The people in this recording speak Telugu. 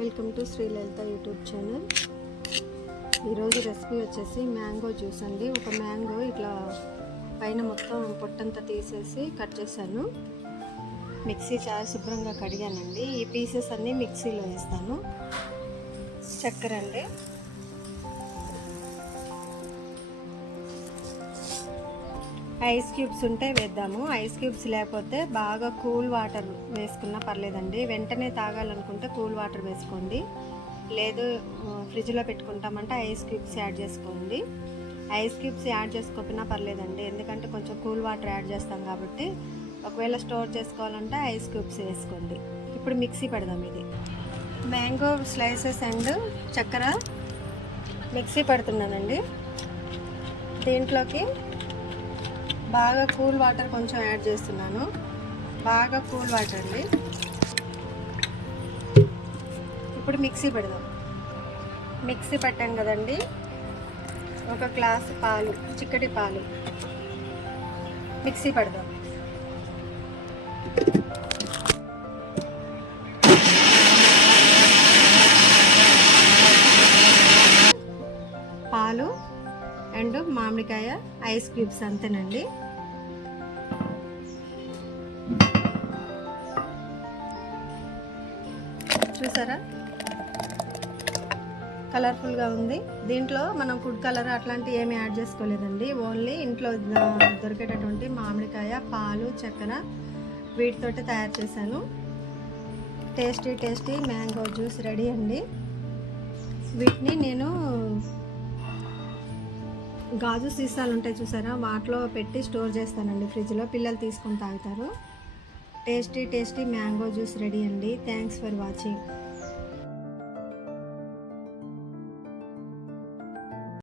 Welcome to Sri Lalitha YouTube channel. ఈరోజు రెసిపీ వచ్చేసి మ్యాంగో జ్యూస్ అండి. ఒక మ్యాంగో ఇట్లా పైన మొత్తం పొట్టంతా తీసేసి కట్ చేశాను. మిక్సీ చాలా శుభ్రంగా కడిగానండి. ఈ పీసెస్ అన్నీ మిక్సీలో వేస్తాను. చక్కెర అండి, ఐస్ క్యూబ్స్ ఉంటే వేద్దాము. ఐస్ క్యూబ్స్ లేకపోతే బాగా కూల్ వాటర్ వేసుకున్నా పర్లేదండి. వెంటనే తాగాలనుకుంటే కూల్ వాటర్ వేసుకోండి, లేదు ఫ్రిడ్జ్లో పెట్టుకుంటామంటే ఐస్ క్యూబ్స్ యాడ్ చేసుకోండి. ఐస్ క్యూబ్స్ యాడ్ చేసుకోకపోయినా పర్లేదండి, ఎందుకంటే కొంచెం కూల్ వాటర్ యాడ్ చేస్తాం కాబట్టి. ఒకవేళ స్టోర్ చేసుకోవాలంటే ఐస్ క్యూబ్స్ వేసుకోండి. ఇప్పుడు మిక్సీ పెడదాం. ఇది మ్యాంగో స్లైసెస్ అండ్ చక్కెర మిక్సీ పెడుతున్నానండి. దీంట్లోకి బాగా కూల్ వాటర్ కొంచెం యాడ్ చేస్తున్నాను. బాగా కూల్ వాటర్ అండి. ఇప్పుడు మిక్సీ పెడదాం. మిక్సీ పెట్టాం కదండి, ఒక గ్లాసు పాలు, చిక్కటి పాలు మిక్సీ పెడదాం. పాలు అండ్ మామిడికాయ ఐస్ క్యూబ్స్ అంతేనండి. చూసారా, కలర్ఫుల్గా ఉంది. దీంట్లో మనం ఫుడ్ కలర్ అట్లాంటివి ఏమి యాడ్ చేసుకోలేదండి. ఓన్లీ ఇంట్లో దొరికేటటువంటి మామిడికాయ, పాలు, చక్కెర వీటితోటి తయారు చేశాను. Tasty tasty mango juice ready అండి. వీటిని నేను గాజు సీసాలు ఉంటాయి చూసారా, వాటిలో పెట్టి స్టోర్ చేస్తానండి ఫ్రిడ్జ్లో. పిల్లలు తీసుకొని తాగుతారు. Tasty tasty mango juice ready అండి. Thanks for watching.